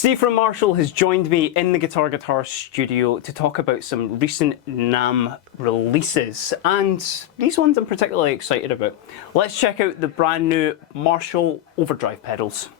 Steve from Marshall has joined me in the Guitar studio to talk about some recent NAMM releases, and these ones I'm particularly excited about. Let's check out the brand new Marshall overdrive pedals.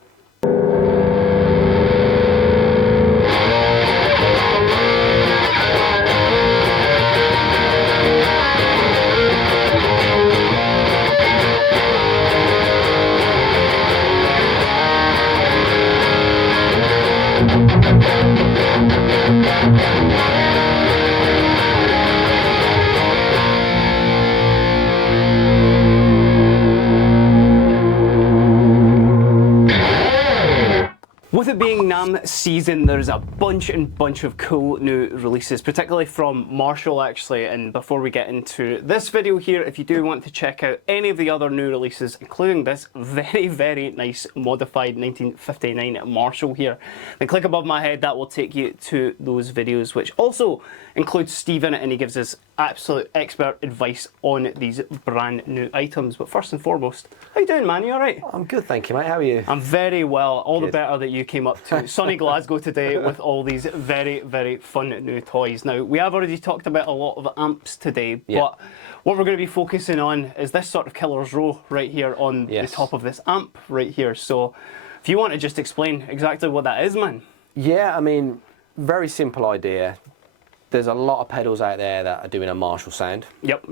With it being NAMM season, there's a bunch of cool new releases, particularly from Marshall actually. And before we get into this video here, if you do want to check out any of the other new releases, including this very nice modified 1959 Marshall here, then click above my head. That will take you to those videos, which also includes Steve in it, and he gives us absolute expert advice on these brand new items. But first and foremost, how you doing, man? You alright? I'm good, thank you, mate. How are you? I'm very well. All Good. The better that you came up to sunny Glasgow today with all these very fun new toys. Now, we have already talked about a lot of amps today, but what we're going to be focusing on is this sort of killer's row right here on the top of this amp right here. So if you want to just explain exactly what that is, man. Yeah, I mean, very simple idea. There's a lot of pedals out there that are doing a Marshall sound. Yep.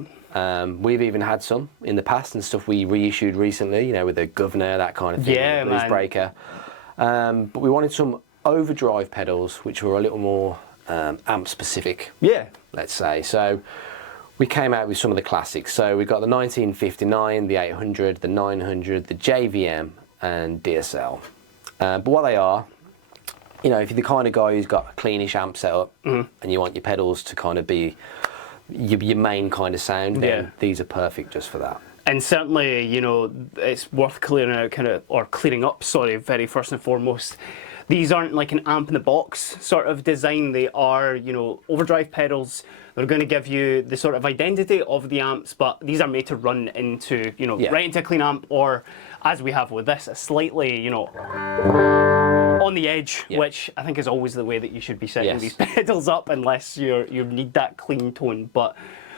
We've even had some in the past and stuff we reissued recently, you know, with the Governor, that kind of thing, Yeah, Blues man. Breaker. But we wanted some overdrive pedals, which were a little more amp specific, Yeah. let's say. So we came out with some of the classics. So we got the 1959, the 800, the 900, the JVM, and DSL. But what they are, you know, if you're the kind of guy who's got a cleanish amp setup and you want your pedals to kind of be your main kind of sound, then these are perfect just for that. And certainly, you know, it's worth clearing up, very first and foremost. These aren't like an amp in the box sort of design. They are, you know, overdrive pedals. They're going to give you the sort of identity of the amps, but these are made to run into, you know, right into a clean amp, or as we have with this, a slightly, you know, on the edge, which I think is always the way that you should be setting these pedals up, unless you need that clean tone. But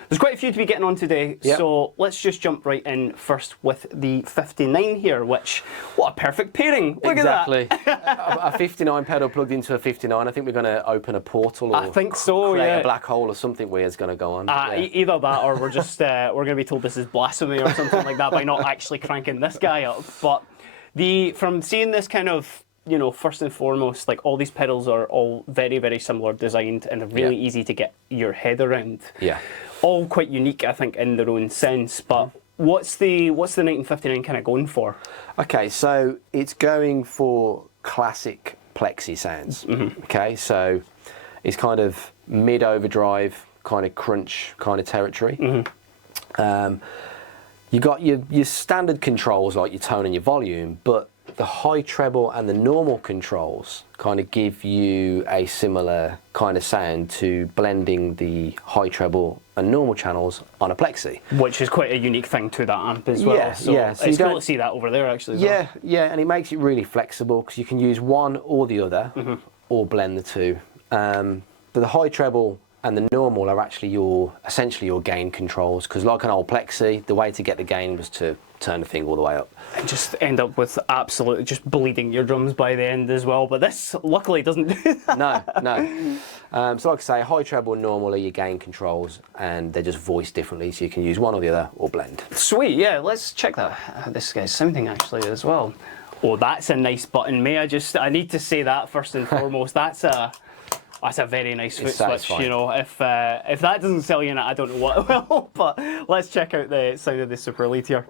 there's quite a few to be getting on today, so let's just jump right in first with the 59 here, which, what a perfect pairing. Look at that. Exactly. A 59 pedal plugged into a 59. I think we're going to open a portal, or I think so, create a black hole or something weird's going to go on. Either that, or we're just we're going to be told this is blasphemy or something like that by not actually cranking this guy up. But from seeing this kind of, you know, first and foremost, like, all these pedals are all very similar designed, and they're really easy to get your head around. Yeah. All quite unique, I think, in their own sense. But what's the 1959 kind of going for? Okay, so it's going for classic plexi sounds. Okay, so it's kind of mid overdrive, kind of crunch kind of territory. You got your standard controls like your tone and your volume, but the high treble and the normal controls kind of give you a similar kind of sound to blending the high treble and normal channels on a plexi. Which is quite a unique thing to that amp as well. So it's cool to see that over there actually. Yeah, and it makes it really flexible because you can use one or the other, or blend the two. But the high treble and the normal are actually essentially your gain controls, because like an old plexi, the way to get the gain was to turn the thing all the way up. And just end up with absolutely just bleeding your drums by the end as well. But this luckily doesn't do that. No. So like I say, high treble and normal are your gain controls, and they're just voiced differently, so you can use one or the other or blend. Sweet, yeah, let's check that. This guy's sounding actually as well. Oh, that's a nice button. I need to say that first and foremost. That's a very nice foot switch, you know. If that doesn't sell you in it, I don't know what will. But let's check out the sound of the Super Elite here.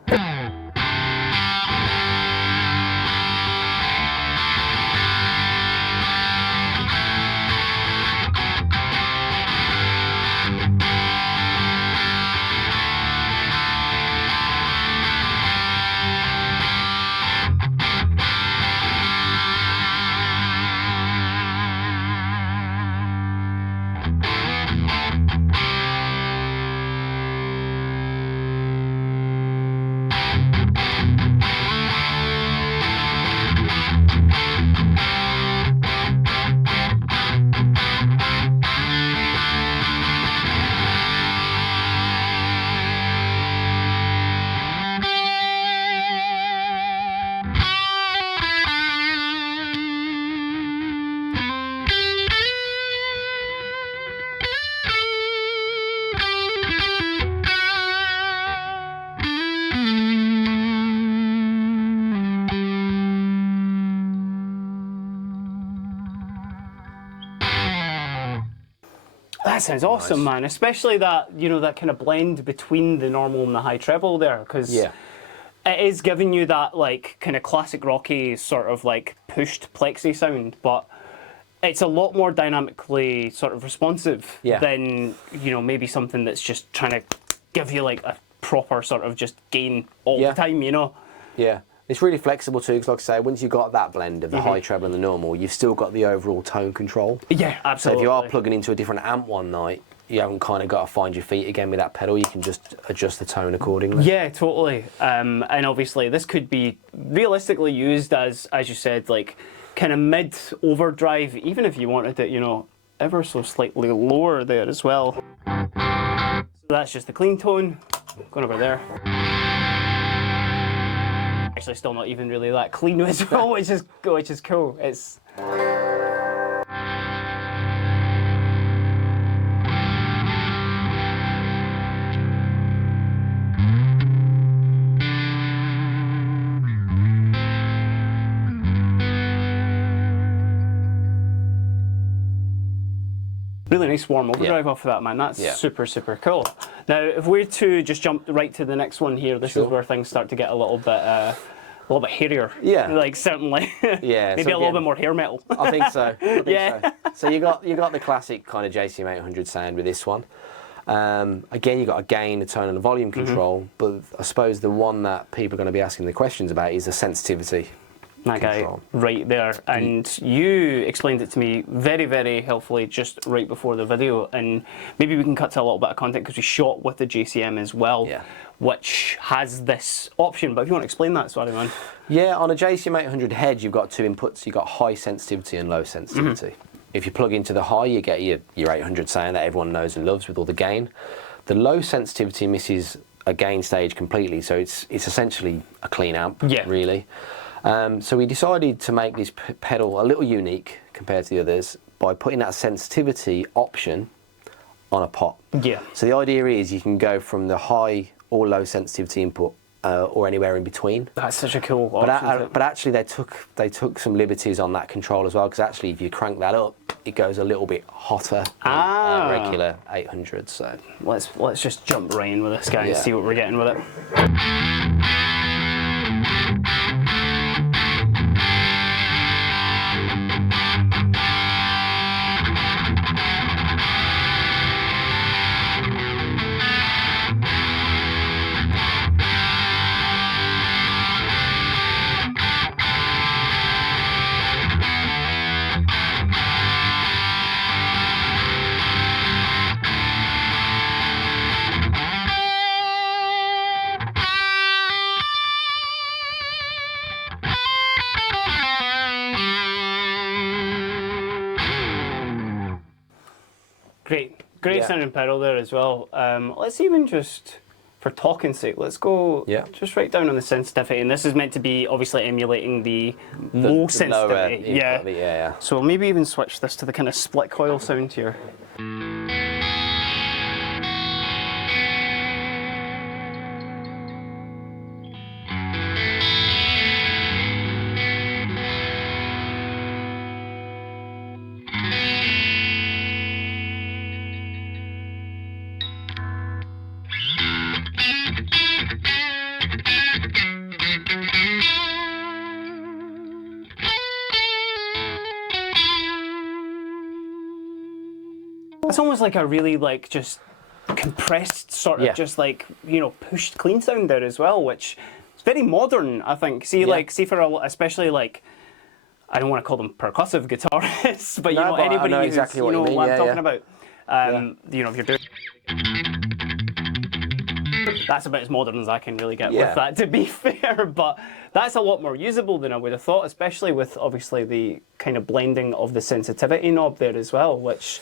That sounds awesome, man. Especially that, you know, that kind of blend between the normal and the high treble there, because Yeah. it is giving you that like kind of classic rocky sort of like pushed plexi sound, but it's a lot more dynamically sort of responsive Yeah. than, you know, maybe something that's just trying to give you like a proper sort of just gain all Yeah. the time, you know? Yeah. It's really flexible too, because like I say, once you've got that blend of the high treble and the normal, you've still got the overall tone control. Yeah, So absolutely. if you are plugging into a different amp one night, you haven't kind of got to find your feet again with that pedal. You can just adjust the tone accordingly. Yeah, totally. And obviously, this could be realistically used as you said, like kind of mid overdrive, even if you wanted it, you know, ever so slightly lower there as well. So that's just the clean tone. Going over there. Actually, still not even really that clean as well, which is cool. It's really nice warm overdrive off of that, man. That's super, super cool. Now, if we're to just jump right to the next one here, this is where things start to get a little bit hairier. Yeah. Like certainly. Yeah. Maybe so a little again, bit more hair metal. I think so. Yeah. So you got the classic kind of JCM 800 sound with this one. Again, you got a gain, a tone, and a volume control. But I suppose the one that people are going to be asking the questions about is the sensitivity. That guy Control. right there, and you explained it to me very, very helpfully just right before the video, and maybe we can cut to a little bit of content because we shot with the JCM as well, which has this option. But if you want to explain that, sorry, man. Yeah, on a JCM 800 head, you've got two inputs. You've got high sensitivity and low sensitivity. If you plug into the high, you get your 800 sound that everyone knows and loves with all the gain. The low sensitivity misses a gain stage completely, so it's essentially a clean amp, really. So we decided to make this pedal a little unique compared to the others by putting that sensitivity option on a pot. Yeah. So the idea is you can go from the high or low sensitivity input or anywhere in between. That's such a cool option. But actually they took some liberties on that control as well, because actually if you crank that up, it goes a little bit hotter than a regular 800. So let's just jump right in with this guy and see what we're getting with it. Great sounding pedal there as well. Let's even just, for talking sake, let's go just right down on the sensitivity. And this is meant to be obviously emulating the low sensitivity. Yeah. So we'll maybe even switch this to the kind of split coil sound here. It's almost like a really like just compressed sort of just like, you know, pushed clean sound there as well, which is very modern, I think. See, like, see for especially like, I don't want to call them percussive guitarists, but you know, anybody who's, exactly you know what I'm talking about. You know, if you're doing, that's about as modern as I can really get with that, to be fair. But that's a lot more usable than I would have thought, especially with obviously the kind of blending of the sensitivity knob there as well, which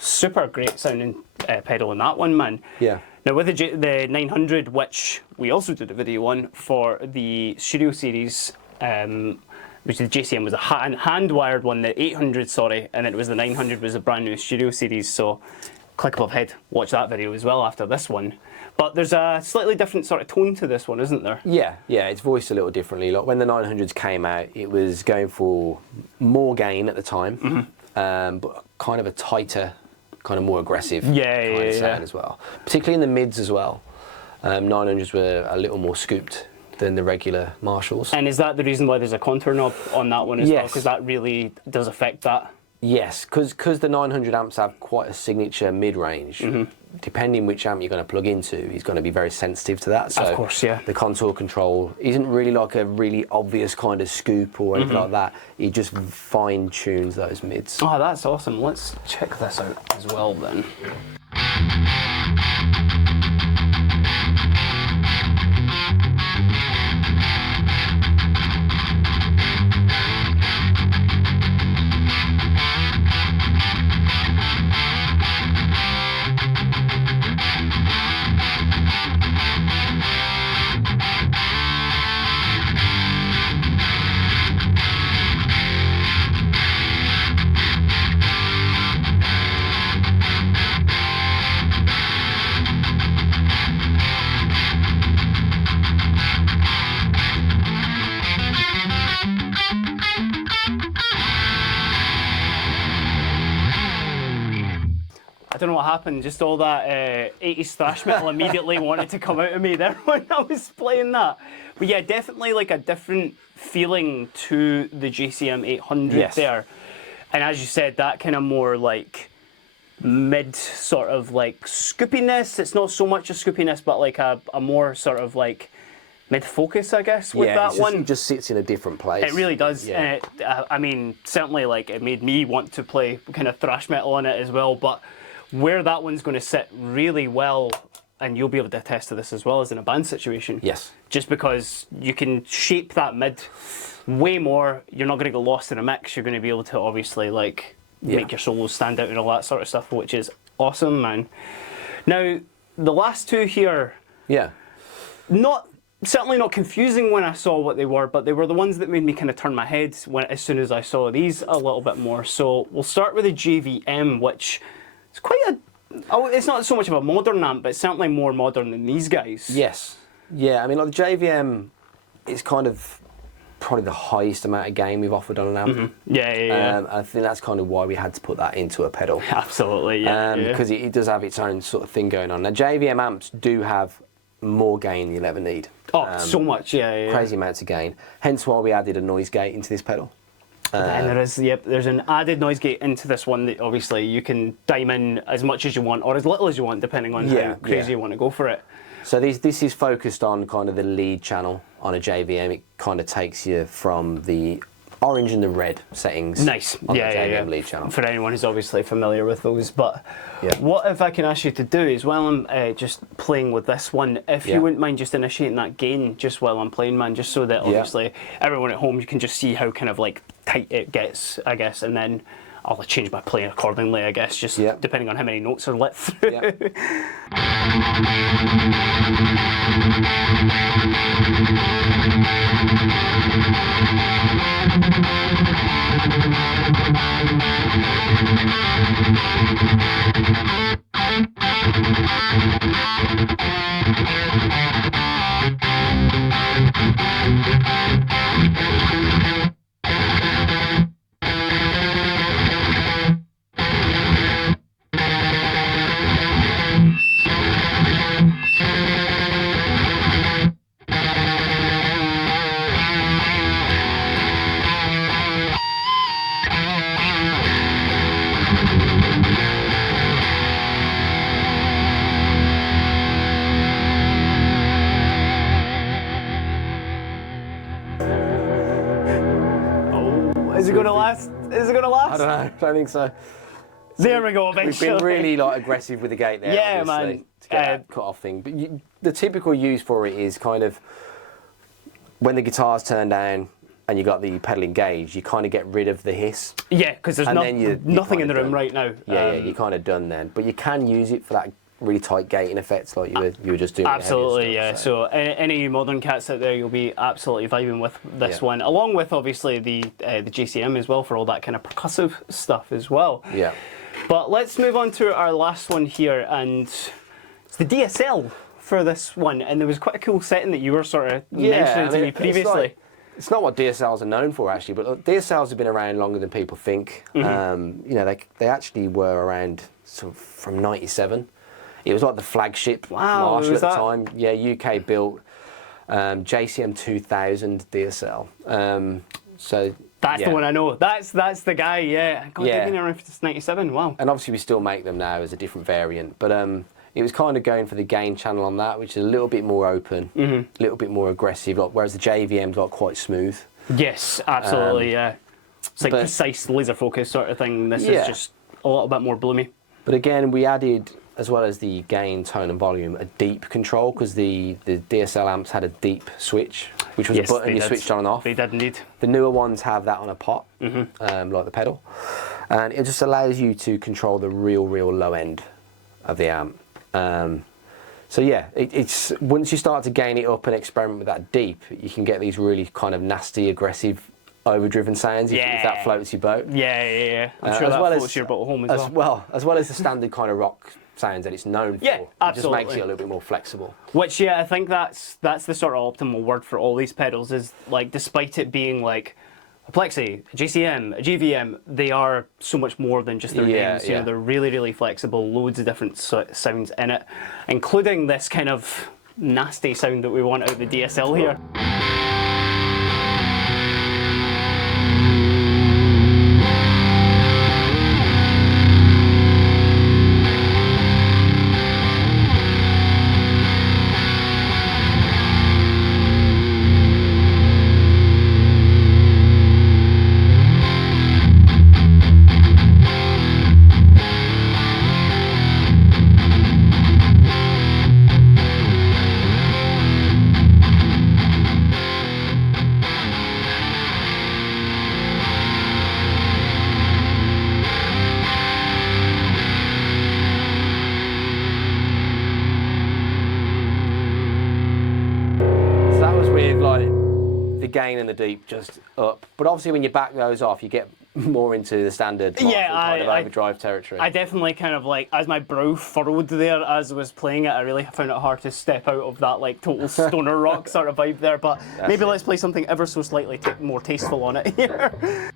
super great sounding pedal in that one, man. Yeah. Now with the 900, which we also did a video on for the Studio Series, which the JCM was a hand-wired one, the 800, sorry, and then it was the 900 was a brand new Studio Series, so click above head, watch that video as well after this one. But there's a slightly different sort of tone to this one, isn't there? Yeah, it's voiced a little differently. Like when the 900s came out, it was going for more gain at the time, but kind of a tighter kind of more aggressive Yeah, kind of yeah, sound yeah. as well. Particularly in the mids as well. 900s were a little more scooped than the regular Marshalls. And is that the reason why there's a contour knob on that one as well? Yes. Because that really does affect that. Yes, because the 900 amps have quite a signature mid-range. Depending which amp you're going to plug into, he's going to be very sensitive to that. So Of course, yeah. the contour control isn't really like a really obvious kind of scoop or anything like that. He just fine tunes those mids. Oh, that's awesome. Let's check this out as well then. I don't know what happened, just all that 80s thrash metal immediately wanted to come out of me there when I was playing that. But yeah, definitely like a different feeling to the JCM 800 Yes. there. And as you said, that kind of more like mid sort of like scoopiness. It's not so much a scoopiness, but like a more sort of like mid focus, I guess, with that it's just, one. it just sits in a different place. It really does. Yeah. And it, I mean, certainly like it made me want to play kind of thrash metal on it as well. But where that one's going to sit really well, and you'll be able to attest to this as well, is in a band situation. Yes. Just because you can shape that mid way more, you're not going to get lost in a mix. You're going to be able to obviously like make your solos stand out and all that sort of stuff, which is awesome, man. Now, the last two here, Yeah. certainly not confusing when I saw what they were, but they were the ones that made me kind of turn my head as soon as I saw these a little bit more. So we'll start with the JVM, which is quite it's not so much of a modern amp, but it's certainly more modern than these guys. Yes. Yeah, I mean, like the JVM is kind of probably the highest amount of gain we've offered on an amp. Yeah. I think that's kind of why we had to put that into a pedal. Absolutely, yeah. Because it does have its own sort of thing going on. Now, JVM amps do have more gain than you'll ever need. Oh, so much, yeah. Crazy amounts of gain. Hence why we added a noise gate into this pedal. And there's an added noise gate into this one that obviously you can dime in as much as you want or as little as you want, depending on how crazy you want to go for it. So this is focused on kind of the lead channel on a JVM. It kind of takes you from the orange and the red settings Nice. on the JVM yeah. lead channel. For anyone who's obviously familiar with those. But Yeah. what if I can ask you to do is while I'm just playing with this one, if Yeah. you wouldn't mind just initiating that gain just while I'm playing, man, just so that obviously everyone at home, you can just see how kind of like tight it gets, I guess, and then I'll change my playing accordingly, I guess, just depending on how many notes are let through. Is it going to last? Is it going to last? I don't know. I don't think so. There we go, We've eventually. been really like aggressive with the gate there. Yeah, obviously, man. to get that cut off thing. But the typical use for it is kind of when the guitar's turned down and you got the pedal engaged, you kind of get rid of the hiss. Yeah, because there's And then you're nothing in the kinda room done. right now. Yeah, you're kind of done then. But you can use it for that really tight gating effects like you were just doing. with the heavier Absolutely, stuff, yeah. So any modern cats out there, you'll be absolutely vibing with this one, along with obviously the JCM as well for all that kind of percussive stuff as well. Yeah. But let's move on to our last one here, and it's the DSL for this one. And there was quite a cool setting that you were sort of mentioning to me previously. It's not what DSLs are known for, actually, but look, DSLs have been around longer than people think. You know, they actually were around sort of from '97. It was like the flagship Marshall at the time. Yeah, UK built JCM 2000 DSL. So that's the one I know. That's the guy. Yeah. God, they've been around since '97. Wow. And obviously we still make them now as a different variant, but it was kind of going for the gain channel on that, which is a little bit more open, a little bit more aggressive, like, whereas the JVM's like quite smooth. Yes, absolutely, yeah. It's like precise laser focus sort of thing. This is just a little bit more bloomy. But again, we added, as well as the gain, tone and volume, a deep control, because the DSL amps had a deep switch, which was a button you switched on and off. They did indeed. The newer ones have that on a pot, like the pedal. And it just allows you to control the real low end of the amp. So yeah, it's once you start to gain it up and experiment with that deep, you can get these really kind of nasty, aggressive, overdriven sounds if that floats your boat. Yeah. I'm sure that floats your boat home as well. As well as the standard kind of rock sounds that it's known for. Yeah, absolutely. It just makes it a little bit more flexible. Which, I think that's the sort of optimal word for all these pedals, is like, despite it being like a Plexi, a JCM, a GVM, they are so much more than just their names. You know, they're really flexible, loads of different sounds in it, including this kind of nasty sound that we want out of the DSL here. Gain and the deep just up, but obviously when you back those off, you get more into the standard kind of overdrive territory. I definitely kind of like, as my brow furrowed there as I was playing it, I really found it hard to step out of that like total stoner rock sort of vibe there. But maybe let's play something ever so slightly more tasteful on it here.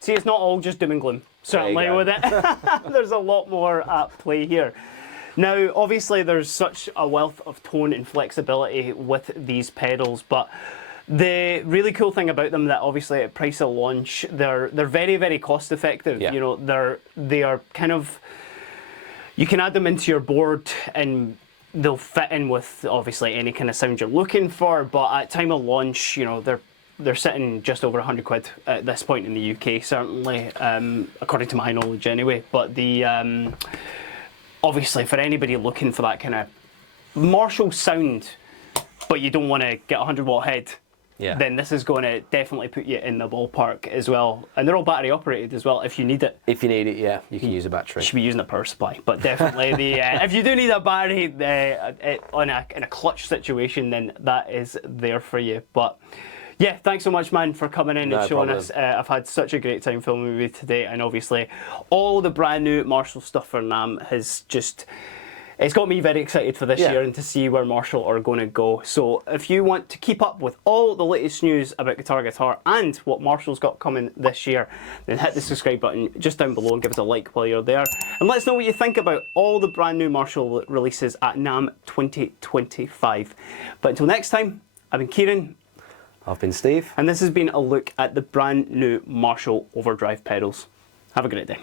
See, it's not all just doom and gloom, certainly with it. There's a lot more at play here. Now, obviously, there's such a wealth of tone and flexibility with these pedals, but the really cool thing about them, that obviously at price of launch, they're very cost effective. You know, they are kind of, you can add them into your board and they'll fit in with obviously any kind of sound you're looking for, but at time of launch, you know, they're sitting just over 100 quid at this point in the UK, certainly, according to my knowledge anyway. But the obviously for anybody looking for that kind of Marshall sound, but you don't want to get a 100-watt head, then this is going to definitely put you in the ballpark as well. And they're all battery operated as well if you need it. If you need it, you can use a battery. You should be using a power supply, but definitely if you do need a battery in a clutch situation, then that is there for you. But yeah, thanks so much, man, for coming in and showing us. I've had such a great time filming with you today, and obviously all the brand new Marshall stuff for NAMM has just, it's got me very excited for this year and to see where Marshall are going to go. So if you want to keep up with all the latest news about Guitar and what Marshall's got coming this year, then hit the subscribe button just down below and give us a like while you're there. And let us know what you think about all the brand new Marshall releases at NAMM 2025. But until next time, I've been Kieran. I've been Steve. And this has been a look at the brand new Marshall Overdrive pedals. Have a great day.